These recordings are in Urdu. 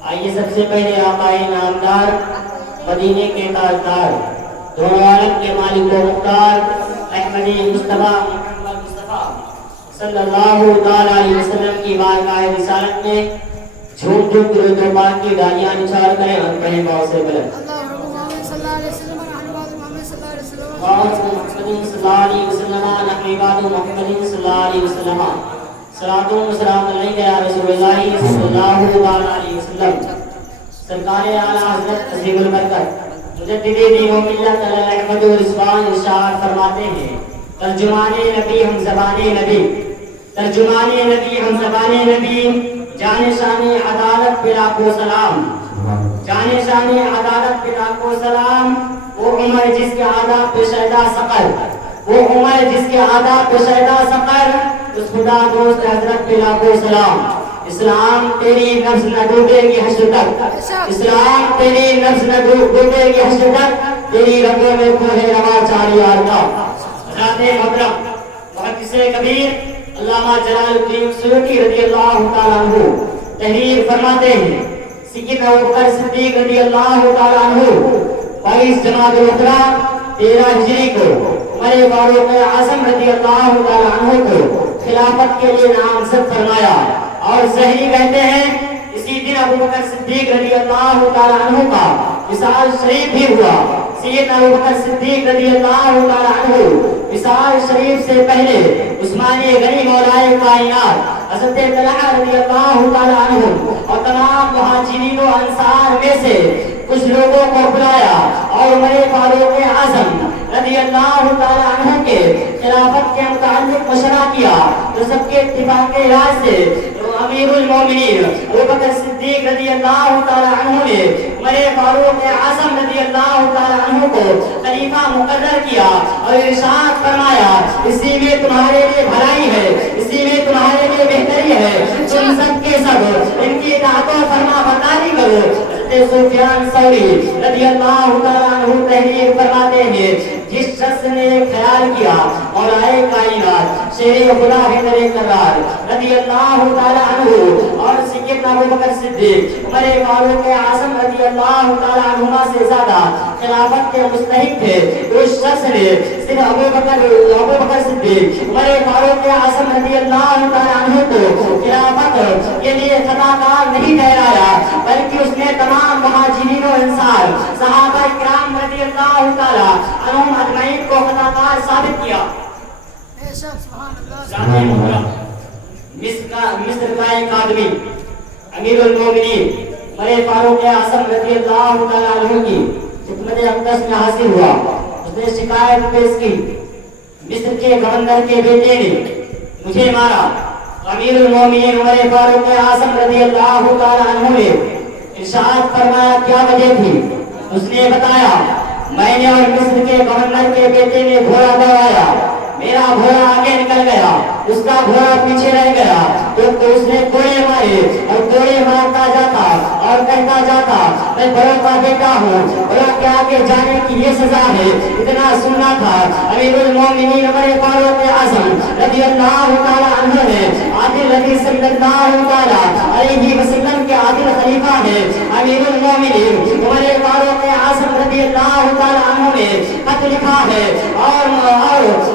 آئیے سب سے پہلے آقائے نامدار مدینے کے تاجدار دونوں عالم کے مالک و مختار احمدی مصطفیٰ محمد مصطفیٰ صلی اللہ تعالیٰ علیہ وسلم کی بارگاہ رسالت میں جھوم جھوم درود و پاک کی ڈالیاں نچھاڑ کریں اور کہیں باؤ سے بلند محمد صلی اللہ علیہ وسلم محمد صلی اللہ علیہ وسلم محمد صلی اللہ علیہ وسلم نحمد محمد صلی اللہ علیہ وسلم صلاۃ و سلام علیک یا رسول اللہ صلی اللہ علیہ وسلم سرکار اعلیٰ حضرت عظیم البرکت مجدد دین و ملت احمد و رضوان ارشاد فرماتے ہیں ترجمان نبی ہم زبان نبی ترجمان نبی ہم زبان نبی جان شان عدالت پہ لاکھوں سلام جان شان عدالت پہ لاکھوں سلام وہ عمر جس کے آداب پہ شیدا سقر وہ عمر جس کے آداب پہ شیدا سقر اس خدا دوست حضرت پہ لاکھوں سلام اسلام تیری نفس نہ ڈوبے گی حشر تک اسلام تیری نفس نہ ڈوبے گی حشر تک تیری رگوں میں کوہ روا چاری آرتا حضرت محترم محدث کبیر علامہ جلال الدین سیوطی رضی اللہ تعالیٰ عنہ تحریر فرماتے ہیں سیدنا ابوبکر صدیق رضی اللہ تعالیٰ عنہ 22 جمادی الاخرى 13 ہجری کو عمر فاروق اعظم رضی اللہ تعالیٰ عنہ کو خلافت کے لیے نامزد فرمایا اور زہری کہتے ہیں اسی دن ابوبکر صدیق رضی اللہ تعالیٰ عنہ کا وصال شریف بھی ہوا سیدنا ابوبکر صدیق رضی اللہ تعالیٰ عنہ وصال شریف سے پہلے عثمانی غنی مولائے کائنات حضرت طلحہ رضی اللہ تعالیٰ عنہ اور تمام مہاجرین و انصار میں سے کچھ لوگوں کو بلایا اور عمر فاروق اعظم رضی اللہ تعالیٰ عنہ کے خلافت کے متعلق مشورہ کیا تو سب کے اتفاق راج سے امیر المومنین ابوبکر صدیق رضی اللہ تعالیٰ عنہ نے عمر فاروق اعظم رضی اللہ تعالیٰ عنہ کو خلیفہ مقرر کیا اور ارشاد فرمایا اسی میں تمہارے لیے بھلائی ہے اسی میں تمہارے لیے بہتری ہے تم سب کے سب ان کی اطاعت و فرما برداری کرو حضرت سفیان ثوری رضی اللہ تعالیٰ عنہ تحریر فرماتے ہیں جس شخص نے خیال کیا مولا کائنات شیر خدا حیدر کرار رضی اللہ تعالیٰ عنہ اور سیدنا ابوبکر صدیق عمر فاروق اعظم رضی اللہ تعالیٰ عنہما سے زیادہ خلافت کے مستحق تھے اس شخص نے صرف ابوبکر صدیق عمر فاروق اعظم رضی اللہ تعالیٰ عنہ کو خلافت کے لیے خطا کار نہیں ٹھہرایا بلکہ اس نے تمام مہاجرین و انصار صحابہ کرام رضی اللہ تعالیٰ عنہم اجمعین کو خطا کار ثابت کیا مصر کا ایک آدمی امیر المومنین عمر فاروق اعظم رضی اللہ تعالیٰ عنہ کی خدمت اقدس میں حاضر ہوا اس نے شکایت پیش کی مصر کے گورنر کے بیٹے نے مجھے مارا امیر المومنین عمر فاروق اعظم رضی اللہ تعالیٰ عنہ نے ارشاد فرمایا کیا وجہ تھی اس نے بتایا میں نے اور مصر کے گورنر کے بیٹے نے گھوڑا دوڑایا میرا گھوڑا آگے نکل گیا اس کا گھوڑا پیچھے رہ گیا تو اس نے کوڑے مارے اور کوڑے مارتا جاتا اور کہتا جاتا میں بڑوں کا بیٹا ہوں بڑوں کے آگے جانے کی یہ سزا ہے اتنا سننا تھا امیر المومنین عمر فاروق اعظم رضی اللہ تعالیٰ عنہ نے عادل نبی صلی اللہ تعالیٰ علیہ وسلم کے عادل خلیفہ ہیں امیر المومنین عمر فاروق اعظم رضی اللہ تعالیٰ عنہ نے خط لکھا ہے اور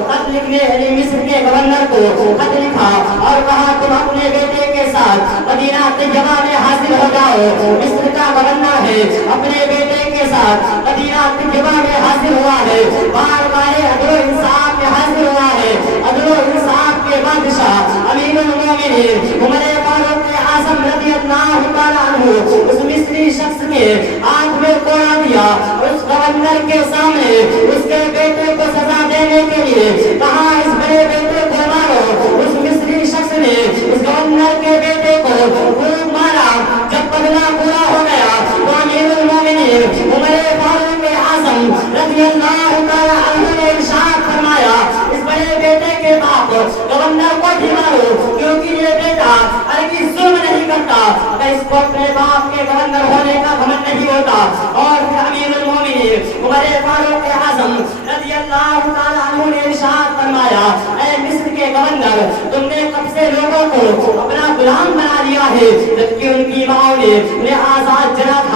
خط لکھنے علی مصر کے گورنر کو خط لکھا اور کہا تم اپنے بیٹے کے ساتھ مدینہ طیبہ میں حاضر ہو جاؤ مصر کا گورنر ہے اپنے بیٹے کے ساتھ مدینہ طیبہ میں حاضر ہوا ہے بار بار عدل و انصاف میں حاضر ہوا ہے عدل و انصاف کے بادشاہ امیر المومنین عمر فاروق اعظم رضی اللہ تعالیٰ عنہ اس مصری شخص کے آنکھ میں کوڑا دیا اس گورنر کے سامنے اس کے بیٹے کو سزا دینے کے لیے کہا اس بڑے بیٹے کو مارو اس مصری شخص نے اس گورنر کے بیٹے کو خوب مارا جب بدلہ پورا ہو گیا تو امیر المومنین عمر فاروق اعظم رضی اللہ تعالیٰ عنہ نے ارشاد فرمایا اس بڑے بیٹے کے باپ گورنر کو بھی مارو کیونکہ یہ بیٹا ہرگز ظلم نہیں کرتا اگر اس کو اپنے باپ کے گورنر ہونے کا گھمنڈ نہیں ہوتا اور پھر امیر المومنین عمر فاروق اعظم رضی اللہ تعالیٰ عنہ نے ارشاد فرمایا اے مصر کے گورنر تم نے کب سے لوگوں کو اپنا غلام بنا لیا ہے جبکہ ان کی ماں نے انہیں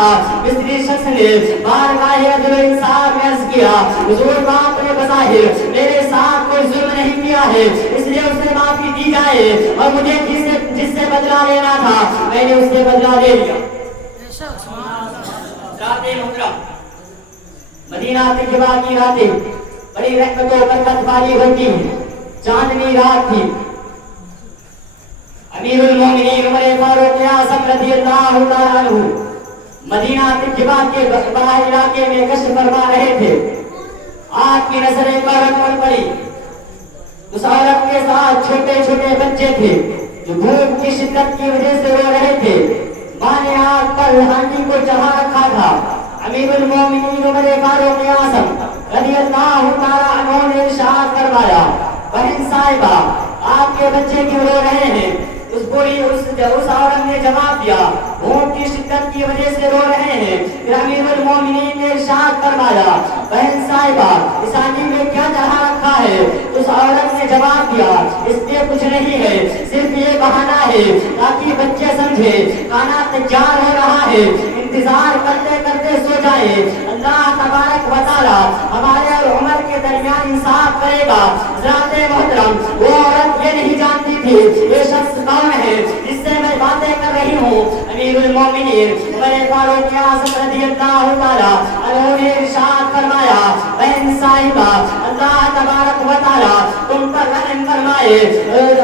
تھا مصری شخص نے بارگاہ عدل و انصاف میں عرض کیا حضور باپ نے بظاہر میرے ساتھ کوئی ظلم نہیں کیا ہے اس لیے اس سے معافی دی جائے اور مجھے جس سے بدلہ لینا تھا میں نے اس سے بدلہ لے لیا. رات محترم مدینہ طیبہ کی راتیں بڑی رحمت و برکت والی ہوتی ہیں. چاندنی رات تھی. امیر المومنین عمر فاروق اعظم رضی اللہ تعالیٰ عنہ مدینہ طیبہ کے باہر علاقے میں گشت فرما رہے تھے. آپ کی نظر ایک عورت پر پڑی. اس عورت کے ساتھ چھوٹے چھوٹے بچے تھے جو بھوک کی شدت کی وجہ سے رو رہے تھے. ماں نے آگ پر ہانڈی کو چڑھا رکھا تھا. امیر المومنین عمر فاروق اعظم رضی اللہ تعالیٰ عنہ نے ارشاد فرمایا بہن صاحبہ آپ کے بچے کیوں رو رہے ہیں؟ اس عورت نے جواب دیا بھوک کی شدت کی وجہ سے رو رہے ہیں. پھر امیر المومنین نے ارشاد فرمایا بہن صاحبہ اس ہانڈی میں کیا چڑھا رکھا ہے؟ اس عورت نے جواب دیا اس میں کچھ نہیں ہے صرف یہ بہانہ ہے تاکہ بچے سمجھے کھانا تیار ہو رہا ہے انتظار کرتے کرتے سو جائے. اللہ تبارک و تعالی ہمارے اور عمر کے درمیان انصاف کرے گا. حضرات محترم وہ عورت یہ نہیں جانتی تھی یہ شخص کون ہے جس سے میں باتیں کر رہی ہوں. امیر المومنین عمر فاروق اعظم رضی اللہ تعالی عنہ نے ارشاد فرمایا بہن صاحبہ اللہ تبارک و تعالی تم پر رحم فرمائے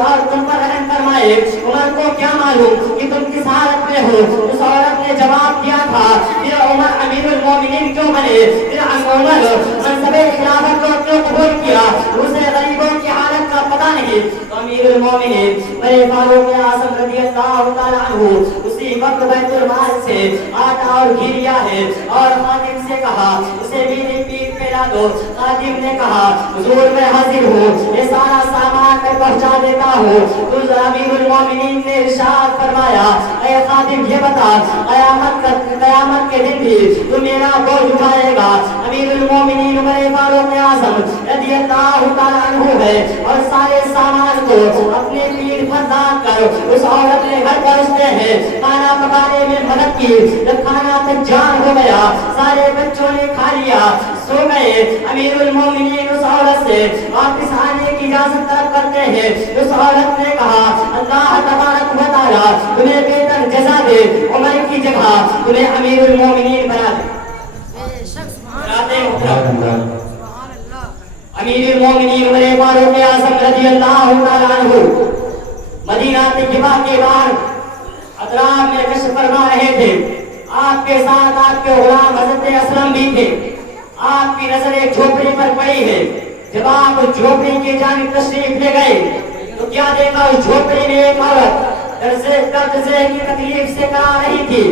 اور تم پر رحم فرمائے. عمر کو کیا معلوم کہ تم کس حالت میں ہو؟ اس عورت نے جواب دیا تھا پھر عمر امیر المومنین کیوں بنے؟ پھر عمر منصب خلافت کو کیوں قبول کیا؟ اسے غریبوں کی حالت کا پتہ نہیں. تو امیر المومنین عمر فاروق اعظم رضی اللہ تعالیٰ عنہ اسی وقت بیت المال سے آٹا اور گھی لیا ہے اور خادم سے کہا اسے میری پیٹ پہ لا دو. خادم نے کہا حضور میں حاضر ہوں یہ سارا سامان میں پہنچا دیتا ہوں. تو امیر المومنین نے ارشاد فرمایا اے خادم یہ بتا قیامت کے دن بھی تو میرا بوجھ اٹھائے گا؟ امیر المومنین عمر فاروق اعظم رضی اللہ تعالیٰ عنہ ہے اور سارے سامان کو اپنے پیٹ پر داغ کر اس عورت نے گھر پہنچتے ہیں. کھانا پکانے میں مدد کی. جب کھانا تیار ہو گیا سارے بچوں نے کھا لیا سو گئے. امیر المومنین اس عورت سے واپس آنے کی اجازت طلب کرتے ہیں. اس عورت نے کہا اللہ تبارک و تعالیٰ تمہیں بہتر جزا دے عمر کی جگہ تمہیں امیر المومنین بنا دے. امیر المومنین عمر فاروق اعظم رضی اللہ تعالیٰ عنہ مدینہ طیبہ کے باہر اطراف میں گشت فرما رہے تھے. آپ کے ساتھ آپ کے غلام حضرت اسلم بھی تھے. آپ کی نظر ایک جھوپڑی پر پڑی ہے. جب آپ جھوپڑی کی جانب تشریف لے گئے تو کیا دیکھا اس جھوپڑی میں ایک عورت درد سے کی تکلیف سے کرا رہی تھی.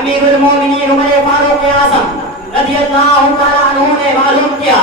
امیر المومنین عمر فاروق اعظم رضی اللہ تعالیٰ عنہ نے معلوم کیا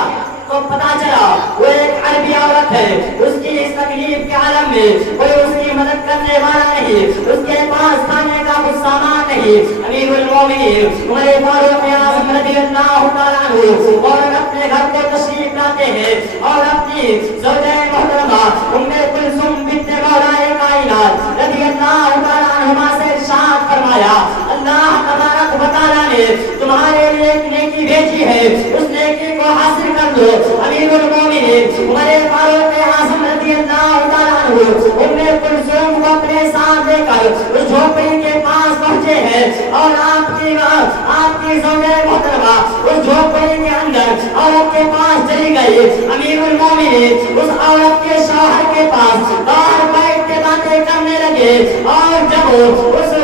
تو پتا چلا وہ ایک عربی عورت ہے. اس کی اس تکلیف کے عالم میں کوئی اس کی مدد کرنے والا نہیں. اس کے پاس کھانے کا کچھ سامان نہیں. امیر المومنین عمر فاروق اعظم رضی اللہ تعالیٰ عنہ اور اپنے گھر کو تشریف لاتے ہیں اور اپنی زوجہ محترمہ ام کلثوم بنت مولا کائنات رضی اللہ تعالیٰ عنہما سے ارشاد فرمایا اللہ تبارک و تعالیٰ نے تمہارے لیے ایک نیکی بھیجی ہے اس نیکی کو حاصل کر دو. امیر المومنین عمر فاروق اعظم رضی اللہ تعالیٰ عنہ ام کلثوم کو اپنے ساتھ لے کر اس جھوپڑی کے پاس پہنچے ہیں اور آپ کی زوجہ محترمہ اس جھوپڑی کے اندر عورت کے پاس چلی گئی. امیر المومنین اس عورت کے شوہر کے پاس باہر بیٹھ کے باتیں کرنے لگے اور جب اس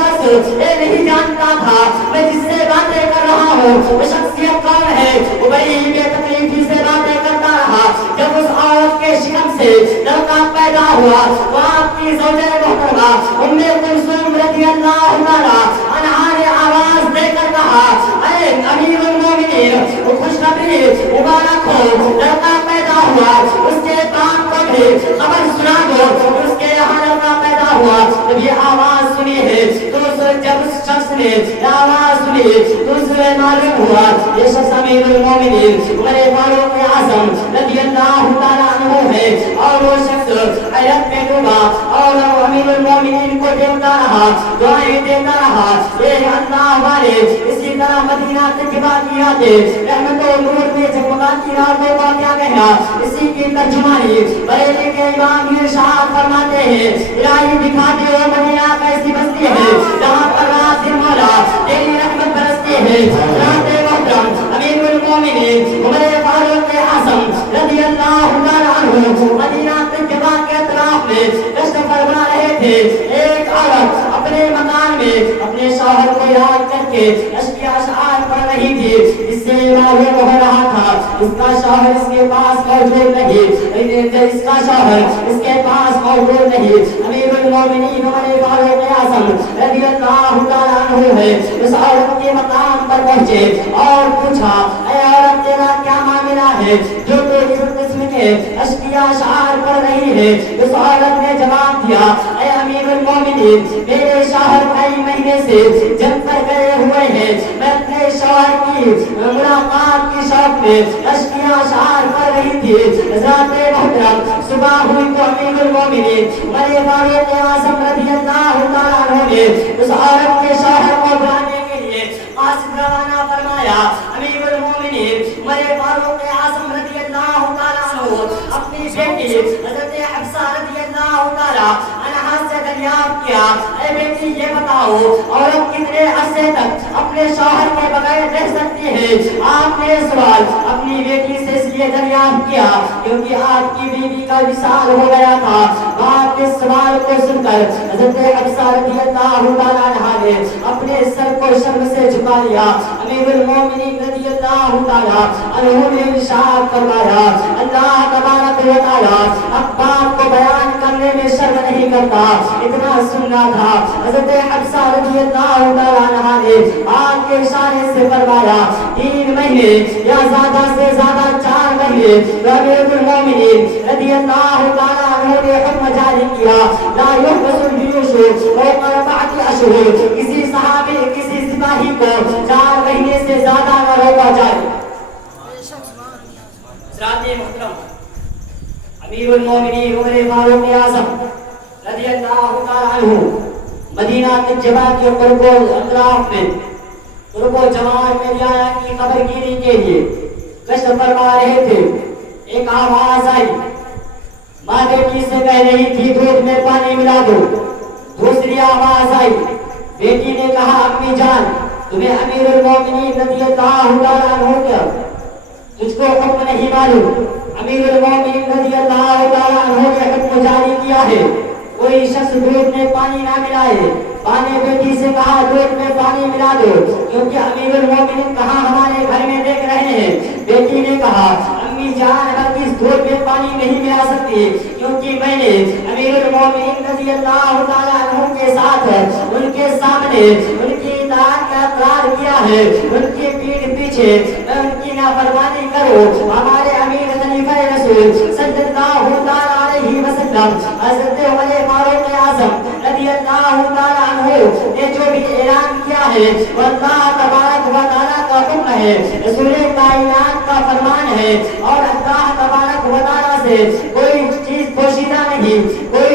شخص یہ نہیں جانتا تھا میں جس سے باتیں کر رہا ہوں وہ شخصیت کون ہے وہ بڑی بے تکلیفی سے باتیں کرتا رہا. جب اس عورت کے شکم سے لڑکا پیدا ہوا تو آپ کی زوجہ محترمہ ام کلثوم رضی اللہ تعالیٰ عنہا نے آواز دے کر کہا اے امیر المومنین خوشخبری مبارک ہو لڑکا پیدا ہوا اس کے باپ کو بھی خبر سنا دو اس کے یہاں لڑکا پیدا ہوا. جب یہ آواز سنی ہے تو جب اس شخص نے آواز سنی تو اسے معلوم ہوا یہ شخص امیر المومنین عمر فاروق اعظم رضی اللہ تعالیٰ عنہ ہے. اور وہ شخص حیرت میں ڈوبا اور امیر المومنین کو دیکھتا رہا دعائیں دیتا رہا. یہ اللہ والے اسی طرح مدینہ طیبہ کی راتیں رحمت و نور میں جگمگاتی راتوں کا کیا کہنا، اسی کی ترجمانی بریلی کے امام ارشاد فرماتے ہیں الہی دکھاتے ہو مدینہ کیسی بستی ہے جہاں پر رات دن مولا تیری رحمت برستی ہے۔ رات محترم امیر المومنین عمر فاروق اعظم رضی اللہ تعالیٰ عنہ مدینہ طیبہ کے اطراف میں گشت فرما رہے تھے۔ ایک عورت اپنے مکان میں اپنے شوہر کو یاد کر کے اشعیہ اشعار پڑھ رہی تھی، اس سے معلوم ہو رہا تھا اس کا شوہر اس کے پاس موجود نہیں، اس کا شوہر اس کے پاس موجود نہیں۔ امیر المومنین عمر فاروق اعظم رضی اللہ تعالیٰ عنہ ہے اس عورت کے مقام پر پہنچے اور پوچھا اے عورت تیرا کیا معاملہ ہے جو تو اس قسم کے اشعیہ اشعار پڑھ رہی ہے؟ اس عورت نے جواب دیا اے امیر المومنین میرے شوہر کئی مہینے سے جنگ پر گئے ہوئے ہیں، میں اپنے شوہر کی ملاقات کی شوق میں اشعیہ اشعار پڑھ رہی تھی۔ حضرات محترم صبح ہوئی تو امیر المومنین عمر فاروق اعظم رضی اللہ تعالیٰ عنہ نے اس عورت کے شوہر کو بلانے کے لیے قاصد روانہ فرمایا۔ امیر المومنین عمر فاروق اعظم رضی اللہ تعالیٰ عنہ اپنی بیٹی حضرت حفصہ رضی اللہ تعالیٰ عنہا سے دریافت کیا اے بیٹی یہ بتاؤ عورت کتنے عرصے تک اپنے شوہر کے بغیر رہ سکتی ہے؟ آپ نے سوال اپنی بیٹی سے اس لیے دریافت کیا کیونکہ آپ کی بیوی کا وصال ہو گیا تھا۔ باپ کے سوال کو سن کر حضرت حفصہ رضی اللہ تعالیٰ عنہا نے اپنے سر کو شرم سے جھکا لیا۔ امیر المومنین رضی اللہ تعالیٰ عنہ نے ارشاد فرمایا اللہ تبارک و تعالیٰ اخبار کو بیان کرنے میں شرم نہیں کرتا، اتنا سننا تھا۔ حضرت حفصہ رضی اللہ تعالیٰ عنہا نے آپ کے اشارے سے فرمایا 3 مہینے یا زیادہ سے زیادہ 4 مہینے۔ امیر المومنین رضی اللہ تعالیٰ عنہ نے حکم جاری کیا لا يحبس الجيوش فوق 4 اشہر، کسی صحابی کسی سپاہی کو 4 مہینے سے زیادہ نہ روکا جائے۔ حضرات محترم امیر المومنین عمر فاروق اعظم رضی اللہ تعالیٰ عنہ مدینہ طیبہ کے قرب و اطراف میں قرب و جوار میں رعایا کی خبر گیری کے لیے گشت فرما رہے تھے۔ ایک آواز آئی، ماں بیٹی سے کہہ رہی تھی دودھ میں پانی ملا دو۔ دوسری آواز آئی، بیٹی نے کہا امی جان تمہیں امیر المومنین رضی اللہ تعالیٰ عنہ کیا تجھ کو حکم نہیں معلوم؟ امیر المومنین رضی اللہ تعالیٰ عنہ نے حکم جاری کیا ہے کوئی شخص دودھ میں پانی نہ ملائے۔ ماں نے بیٹی سے کہا دودھ میں پانی ملا دو کیونکہ امیر المومنین کہاں ہمارے گھر میں دیکھ رہے ہیں۔ بیٹی نے کہا امی جان ہرگز دودھ میں پانی نہیں ملا سکتی کیونکہ میں نے امیر المومنین رضی اللہ تعالیٰ عنہ کے ساتھ ان کے سامنے ان کی اطاعت کا اقرار کیا ہے، ان کی پیٹھ پیچھے میں ان کی نافرمانی کروں۔ ہمارے امیر خلیفہ رسول صلی اللہ علیہ وسلم حضرت عمر فاروق اعظم رضی اللہ تعالیٰ عنہ نے جو بھی اعلان کیا ہے وہ اللہ تبارک و تعالیٰ کا حکم ہے، رسول کائنات کا فرمان ہے اور اللہ تبارک و تعالیٰ سے کوئی چیز پوشیدہ نہیں، کوئی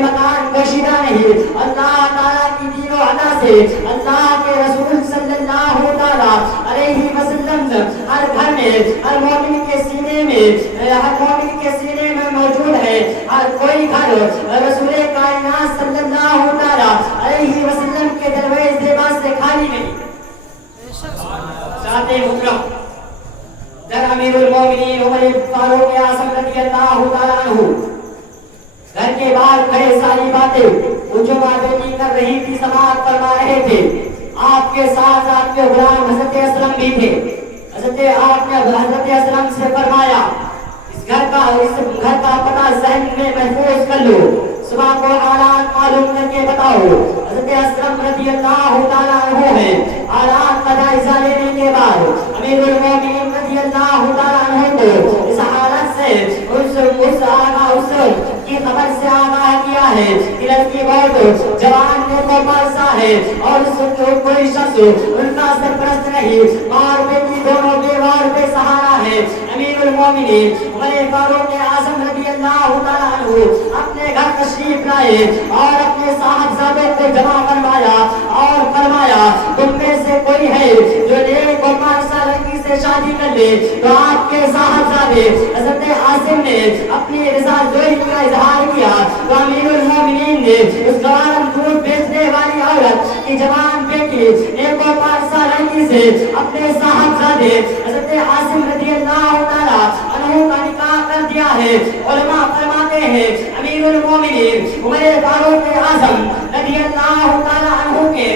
مکان پوشیدہ نہیں۔ اللہ تعالیٰ کی دین و عطا سے اللہ کے رسول صلی اللہ تعالیٰ علیہ وسلم ہر گھر میں ہر مومن کے سینے میں موجود ہے۔ ہر کوئی گھر رسول کائنات صلی اللہ تعالیٰ علیہ وسلم کے دروازے باز سے خالی نہیں۔ ذات محترم در امیر المومنین عمر فاروق اعظم رضی اللہ تعالیٰ عنہ گھر کے باہر کھڑے ساری باتیں وہ جو ماں بیٹی کر رہی تھی سماعت فرما رہے تھے۔ آپ کے ساتھ آپ کے غلام حضرت اسلم بھی تھے۔ آپ نے حضرت اسلم سے فرمایا اس گھر کا پتہ ذہن میں محفوظ کر لو، صبح کو حالات معلوم کر کے بتاؤ۔ حضرت اسلم رضی اللہ تعالیٰ عنہ ہے۔ حالات کا جائزہ لینے کے بعد امیر المومنین رضی اللہ تعالیٰ عنہ کو اس حالت سے اس کی خبر سے آگاہ کیا ہے کہ لڑکی بہت جوان کو پالسا ہے اور اس کو کوئی شخص ان کا سرپرست نہیں، ماں اور بیٹی دونوں بیوار بے سہارا ہے۔ امیر المومنین عمر فاروق اعظم رضی اللہ تعالیٰ عنہ اپنے گھر تشریف لائے اور اپنے صاحبزادوں کو جمع کروایا اور فرمایا سے شادی کر لے تو آپ کے صاحبزادے حضرت عاصم نے اپنی رضا جوئی کا اظہار کیا تو امیر المومنین نے اس گوارم دودھ بیچنے والی عورت کی جوان بیٹی ایک اور 5 سال لڑکی سے اپنے صاحبزادے حضرت عاصم رضی اللہ تعالیٰ عنہ کا نکاح کر دیا ہے. علماء فرماتے ہیں امیر المومنین عمر فاروق اعظم رضی اللہ تعالیٰ عنہ کے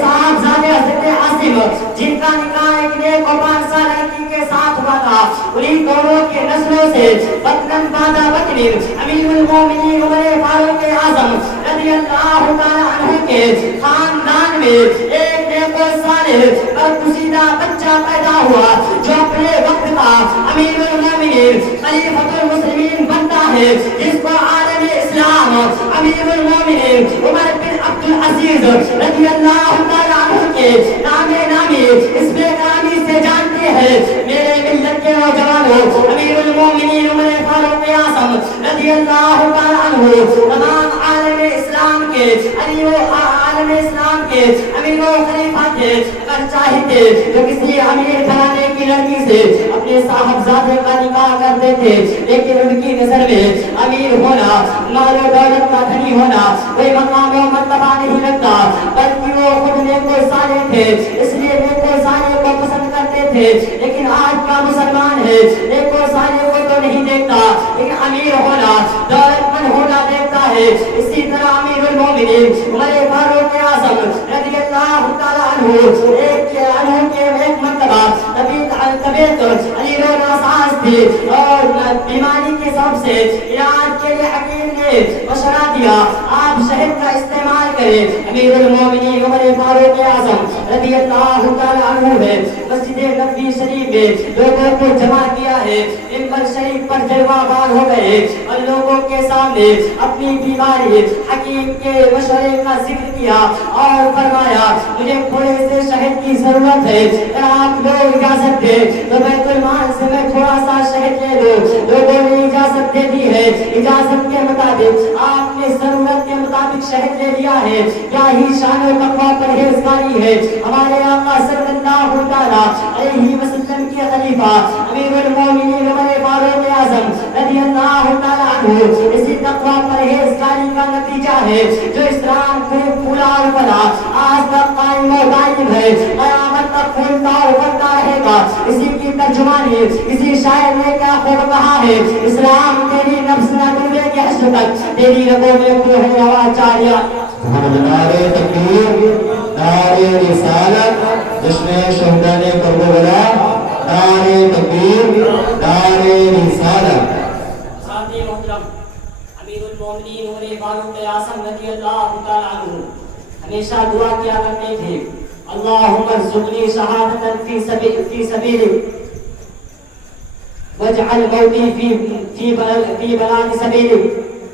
صاحبزادے حضرت عاصم جن کا نکاح ایک نیک و پارسا لڑکی کے ساتھ ہوا تھا انہیں دونوں کے نسلوں سے وطن بازا وطن امیر المومنین عمر فاروق اعظم رضی اللہ تعالیٰ عنہ کے خاندان میں ایک نیک و صالح برگزیدہ بچہ پیدا ہوا جو اپنے وقت کا امیر المومنین خلیفۃ المسلمین بنتا ہے جس کو عالم اسلام امیر المومنین عمر بن عبد العزیز رضی اللہ تعالیٰ عنہ کے نام نامی اس میں گرامی سے جانتے ہیں. میرے ملت کے نوجوانوں امیر المومنین عمر فاروق اعظم رضی اللہ تعالیٰ عنہ تمام عالم اسلام کے عالم اسلام کے امیر و خلیفہ تھے. اگر چاہتے تو کسی امیر گھرانے کی لڑکی سے اپنے صاحبزادے کا نکاح کر دیتے لیکن ان کی نظر میں امیر ہونا مال و دولت کا دھنی ہونا کوئی مقام و مرتبہ نہیں لگتا بلکہ وہ خود نیک و صالح تھے اس لیے نیک و صالح کو پسند کرتے تھے. لیکن آج کا مسلمان ہے نیک و صالح کو تو نہیں دیکھتا لیکن امیر ہونا دولت مند ہونا دیکھتا ہے. اسی طرح امیر المومنین عمر فاروق اعظم رضی اللہ تعالیٰ عنہ ایک مرتبہ طبیعت علیل و ناساز تھی اور بیماری کے سبب سے علاج کے لیے حکیم نے مشورہ دیا آپ شہد کا استعمال کریں. امیر المومنین عمر فاروق اعظم رضی اللہ تعالیٰ عنہ نے مسجد نبوی شریف میں لوگوں کو جمع کیا ہے. منبر شریف پر جلوہ بار ہو گئے اور لوگوں کے سامنے اپنی بیماری حکیم کے مشورے کا ذکر کیا اور فرمایا مجھے تھوڑے سے شہد کی ضرورت ہے اگر آپ لوگ اجازت دیں تو بیت المال سے میں تھوڑا سا شہد لے لوں. لوگوں نے اجازت دے دی ہے. اجازت کے مطابق آپ نے ضرورت کے مطابق شہد لے لیا ہے. کیا ہی شان و تقویٰ پرہیزگاری ہے. ہمارے آقا صلی اللہ تعالیٰ علیہ وسلم کے خلیفہ امیر المومنین عمر فاروق اعظم رضی اللہ تعالیٰ عنہ اسی تقویٰ پرہیزگاری کا نتیجہ ہے جو اسلام کو پھولا اور بنا آج تک قائم و دائم ہے قیامت تک پھولتا اور بڑھتا رہے گا. اسی کی ترجمانی کسی شاعر نے کیا خوب کہا ہے اسلام تیری نفس نہ ڈوبے کہ حشر تک تیری رگوں میں کو ہے ہوا چاریا. نعرہ تکبیر نعرہ رسالت جشن شہداء کربلا نعرہ تکبیر نعرہ رسالت. ساتھی محترم امیر المومنین عمر فاروق اعظم رضی اللہ تعالیٰ عنہ ہمیشہ دعا کیا کرتے تھے اللہم ارزقنی شہادۃ فی سبیلک واجعل موتی فی بلاد سبیلک.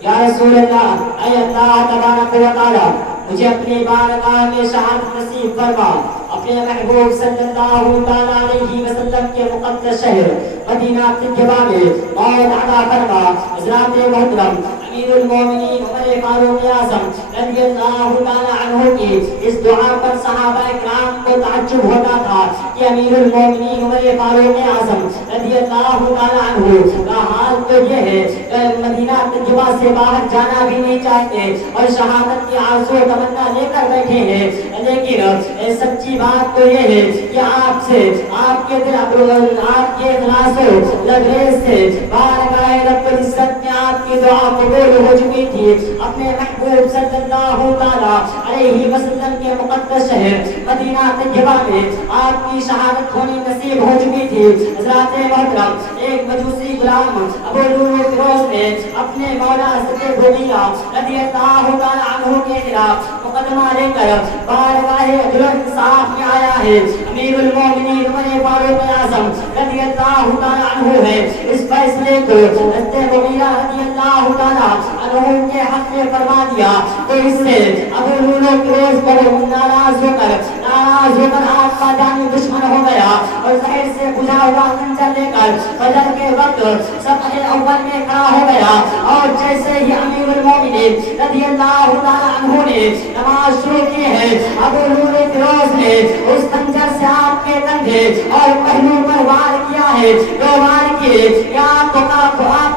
یا رسول اللہ اے اللہ تبارک و تعالی مجھے اپنی بارگاہ میں شہادت نصیب فرما. اپنے محبوب صلی اللہ تعالیٰ علیہ وسلم کے مقدس شہر مدینہ طیبہ میں موت عطا فرما. حضرات محترم امیر المومنین عمر فاروق اعظم رضی اللہ تعالیٰ عنہ کی اس دعا پر صحابہ کرام کو تعجب ہوتا تھا کہ امیر المومنین عمر فاروق اعظم رضی اللہ تعالیٰ عنہ کا حال تو یہ ہے کہ مدینہ طیبہ سے باہر جانا بھی نہیں چاہتے اور شہادت کی آرزو تمنا لے کر بیٹھے ہیں. لیکن سچی بات تو یہ ہے کہ آپ سے آپ کے اخلاص و لبریز سے بارگاہ رب العزت میں آپ کی دعا قبول ہو چکی تھی. اپنے محبوب صلی اللہ تعالیٰ علیہ وسلم کے مقدس شہر مدینہ طیبہ میں آپ کی شہادت ہونی نصیب ہو چکی تھی. حضرات محترم ایک مجوسی غلام ابو لؤلؤ فیروز نے اپنے مولا حضرت بغیرہ رضی اللہ تعالیٰ عنہ کے خلاف مقدمہ لے کر بارگاہ عدل و انصاف میں آیا ہے. امیر المومنین عمر فاروق اعظم رضی اللہ تعالیٰ عنہ ہے اس فیصلے کو حضرت بغیرہ رضی اللہ تعالیٰ عنہ کے حق میں فرما دیا تو اس سے ابو لؤلؤ فیروز کو ناراض ہو کر آپ کا جانی دشمن ہو گیا اور زہر سے بجھا ہوا خنجر لے کر فجر کے وقت صف اول میں کھڑا ہو گیا اور جیسے ہی امیر المومنین رضی اللہ تعالیٰ عنہ نے نماز شروع کی ہے ابو لؤلؤ فیروز نے اس خنجر سے سے آپ کے کندھے اور پہلو پر وار کیا ہے، جو وار کیے کہ آپ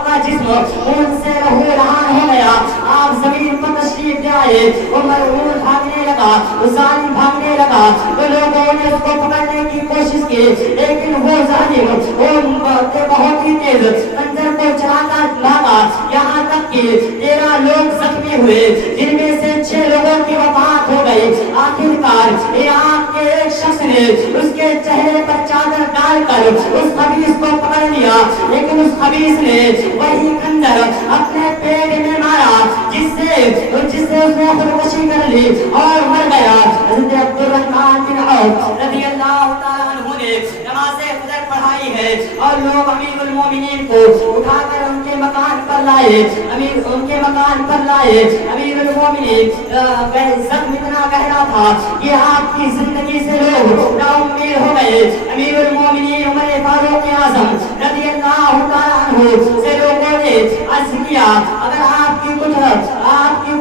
کا جسم خون سے لہو لہان ہو گیا، آپ زمین پر تشریف لے آئے، وہ مرعون بھاگنے لگا، وہ ظالم بھاگنے لگا، تو لوگوں نے اس کو پکڑنے کی کوشش کی، لیکن وہ ظالم بہت ہی تیز خنجر کو چلاتا بھاگا، یہاں تک کہ 13 لوگ زخمی ہوئے، جن میں سے 6 لوگوں کی وفات ہو گئی۔ آخرکار عراق کے ایک شخص نے اس کے چہرے پر چادر ڈال کر اس خبیث کو پکڑ لیا، لیکن اس خبیث نے وہی خنجر اپنے پیٹ میں مارا، جس سے اس نے خودکشی کر لی اور مر گیا۔ حضرت عبد الرحمن بن عوف رضی اللہ تعالیٰ عنہ نے نماز فجر پڑھائی ہے اور لوگ امیر المومنین کو اٹھا کر ان کے مکان پر لائے، امیر المومنین زخم اتنا گہرا تھا کہ آپ کی زندگی سے لوگ نا امید ہو گئے۔ امیر المومنین عمر فاروق اعظم رضی اللہ تعالیٰ عنہ سے لوگوں نے عرض کیا، اگر آپ کی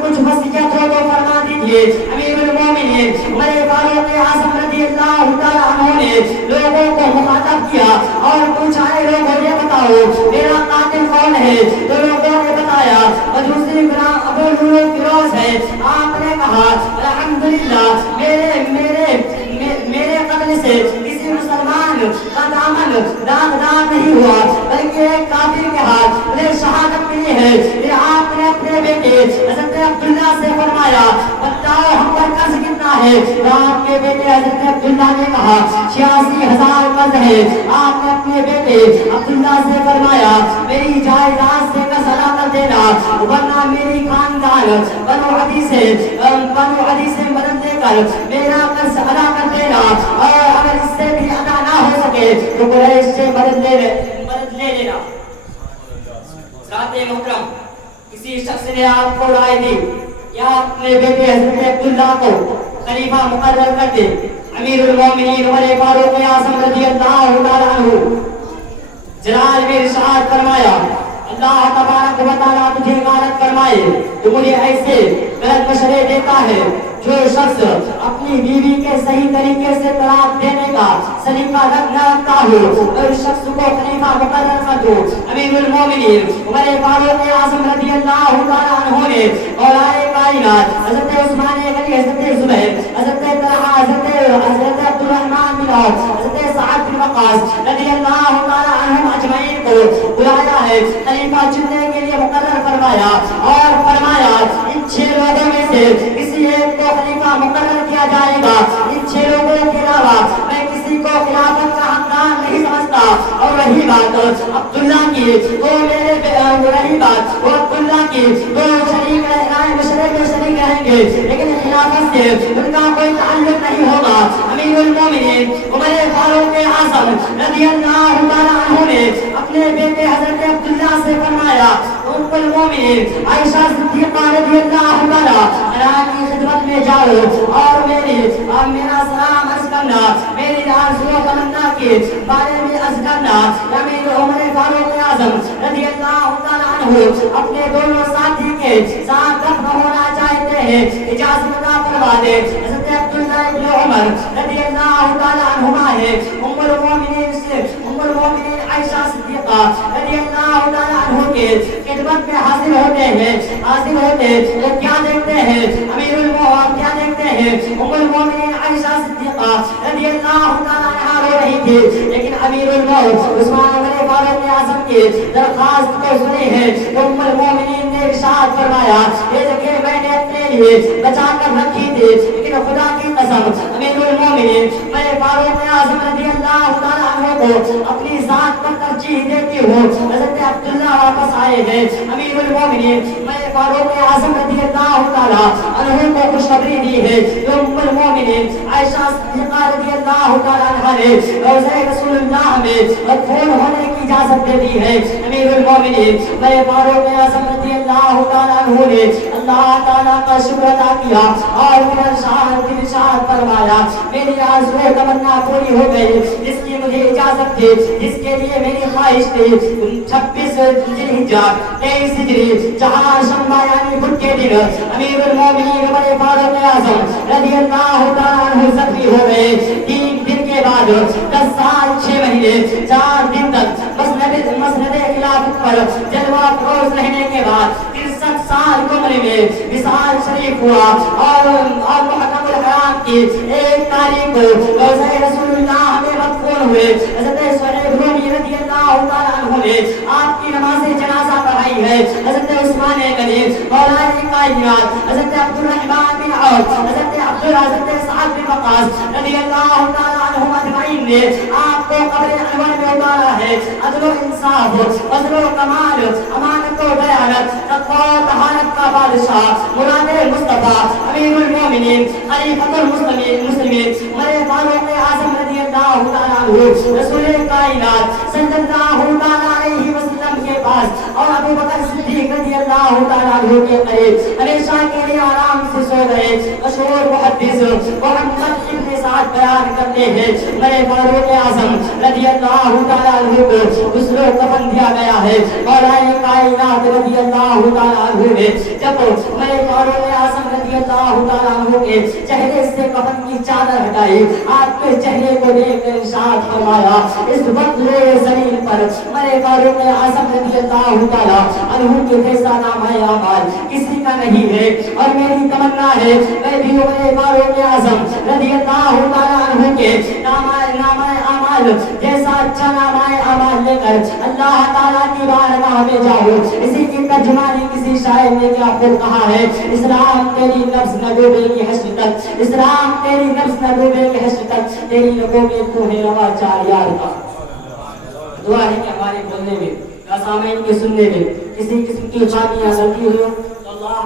کچھ وصیت ہو تو فرما دیجیے۔ امیر المومنین عمر فاروق اعظم رضی اللہ تعالیٰ عنہ نے لوگوں کو مخاطب کیا اور پوچھا، اے لوگوں یہ بتاؤ میرا قاتل کون ہے؟ تو لوگوں نے بتایا مجوسی ابو لؤلؤ فیروز ہے۔ آپ نے کہا الحمدللہ میرے قتل سے کسی مسلمان کا دامن داغدار نہیں ہوا، بلکہ ایک کافر کے ہاتھ انہیں شہادت ملی ہے۔ پھر آپ نے اپنے بیٹے حضرت عبداللہ سے فرمایا، بتاؤ ہم پر قرض کتنا ہے؟ تو آپ کے بیٹے حضرت عبداللہ نے کہا 86,000 قرض ہے۔ آپ نے اپنے بیٹے عبداللہ سے فرمایا، میری جائیداد سے قرض ادا کر دینا، ورنہ میری خاندان بنو عدی سے مدد لے کر میرا قرض ادا کر دینا، اور اگر اس سے بھی ادا نہ ہو سکے تو قریش سے مدد لے لینا۔ حضرات محترم، کسی شخص نے آپ کو رائے دی یا اپنے بیٹے حضرت عبداللہ کو خلیفہ مقرر کر دے۔ امیر المومنین عمر فاروق اعظم رضی اللہ تعالیٰ عنہ جلال میں ارشاد فرمایا، اللہ تبارک و تعالیٰ تجھے غارت فرمائے تو مجھے ایسے غلط مشورے دیتا ہے جو شخص اپنی بیوی کے صحیح طریقے سے طلاق دینے کا سلیقہ نہ رکھتا ہو، اور اس شخص کو خلیفہ مقرر کر دو۔ امیر المومنین عمر فاروق اعظم رضی اللہ تعالیٰ عنہ نے اولیاء کائنات حضرت عثمان غنی، حضرت زبیر، حضرت طلحہ، حضرت عبد الرحمن بن عوف، حضرت سعد بن وقاص رضی اللہ تعالیٰ عنہم اجمعین کو بلایا ہے، خلیفہ چننے کے لیے مقرر فرمایا اور فرمایا ان 6 لوگوں میں سے کسی ایک کو خلیفہ مقرر کیا جائے گا۔ ان 6 لوگوں کے علاوہ میں کسی کو خلافت کا حقدار نہیں سمجھتا۔ اور رہی بات عبداللہ کی تو شریک رائے مشورے میں شریک رہیں گے، لیکن خلافت سے ان کا کوئی تعلق نہیں ہوگا۔ امیر المومنین عمر فاروق اعظم رضی اللہ تعالیٰ عنہ نے اپنے بیٹے حضرت عبداللہ سے فرمایا، ام المومنین عائشہ صدیقہ رضی اللہ تعالیٰ عنہا کی خدمت میں جاؤ اور میرا سلام عرض کرنا، میری آرزو و تمنا کے بارے میں عرض کرنا۔ امیر عمر فاروق اعظم رضی اللہ تعالیٰ عنہ اپنے دونوں ساتھی کے ساتھ دفن ہونا چاہتے ہیں، اجازت عطا فرما دے۔ حضرت عبداللہ ابن عمر رضی اللہ تعالیٰ عنہما ہے ام المومنین عائشہ صدیقہ رضی اللہ تعالیٰ عنہ کے خدمت میں حاضر ہوتے تو کیا دیکھتے ہیں؟ کیا دیکھتے ہیں؟ ام المومنین عائشہ صدیقہ رضی اللہ تعالیٰ عنہا رو رہی تھی، لیکن امیر المومنین عثمان غنی فاروق اعظم کی درخواست کو سنی ہے تو ام المومنین نے ارشاد فرمایا، یہ جگہ میں نے اپنے لیے بچا کر رکھی تھی، لیکن خدا کی قسم امیر المومنین میں فاروق اعظم رضی اللہ تعالیٰ عنہ کو اپنی ذات پر ترجیح دیتی ہوں۔ حضرت عبداللہ واپس آئے ہیں، امیر المومنین میں فاروق اعظم رضی اللہ تعالیٰ عنہ کو خوشخبری دی ہے تو ام المومنین عائشہ صدیقہ رضی اللہ تعالیٰ عنہ نے روضہ رسول اللہ میں مدفون ہونے کی اجازت دے دی ہے۔ امیر المومنین میں فاروق اعظم رضی اللہ تعالیٰ عنہ نے اللہ تعالیٰ کا شکر ادا کیا اور پھر ارشاد فرمایا، میری آرزو و تمنا پوری ہو گئی، جس کی مجھے اجازت تھی، جس کے لیے میری خواہش تھی۔ 26 ذوالحجہ 23 ہجری جہاں شنبہ یعنی بدھ کے دن امیر المومنین عمر فاروق اعظم رضی اللہ تعالیٰ عنہ زخمی ہو گئے۔ 3 دن کے بعد 10 سال 6 مہینے 4 دن تک مسند خلافت پر جلوہ افروز رہنے کے بعد 63 سال کی عمر میں وصال شریف ہوا اور محرم الحرام کی 1 تاریخ کو روضہ رسول اللہ میں مدفون ہوئے. حضرت صہیب رومی رضی اللہ تعالیٰ عنہ نے آپ کی نماز جنازہ پڑھائی ہے. حضرت عثمان غنی مولا کائنات حضرت عبد الرحمن بن عوف حضرت سعد بن وقاص رضی اللہ تعالیٰ عنہم اجمعین نے آپ کو قبر انور میں اتارا ہے. عدل و انصاف فضل و کمال امانت و دیانت تقوی و طہارت کا بادشاہ مراد مصطفیٰ امیر المومنین خلیفۃ المسلمین عمر فاروق اعظم رضی اللہ تعالیٰ عنہ رسول کائنات صلی اللہ تعالیٰ علیہ وسلم کے پاس اور ابو بکر صدیق رضی اللہ تعالیٰ عنہ کے قریب ہمیشہ کے لیے آرام سے سو گئے. مشہور محدث محمد ابن سعد بیان کرتے ہیں عمر فاروق اعظم رضی اللہ تعالیٰ عنہ کو غسل و کفن دیا گیا ہے. مولا کائنات رضی اللہ تعالیٰ عنہ نے جب عمر فاروق اعظم رضی اللہ تعالیٰ عنہ کے چہرے سے کفن کی چادر ہٹائی آپ کے چہرے کو دیکھ کر ارشاد فرمایا اس وقت زمین پر عمر فاروق اعظم رضی اللہ تعالیٰ عنہ کے جیسا نام ہے اعمال کسی کا نہیں ہے. اور میری تمنا ہے میں بھی عمر فاروق اعظم رضی اللہ تعالیٰ عنہ کے نام اعمال جیسا اچھا نام اعمال لے کر اللہ تعالیٰ کی بارگاہ میں جاؤں. اسی کی ترجمانی کسی شاعر نے کیا خود کہا ہے اسلام تیری نفس نہ ڈوبے گی حشر تک اسلام تیری نفس نہ ڈوبے گی حشر تک تیری لبوں میں کوہ روا 4 یار کا. دعا ہے کہ ہمارے بولنے میں سامعین کے سننے میں کسی قسم کی خامیاں غلطی ہو تو اللہ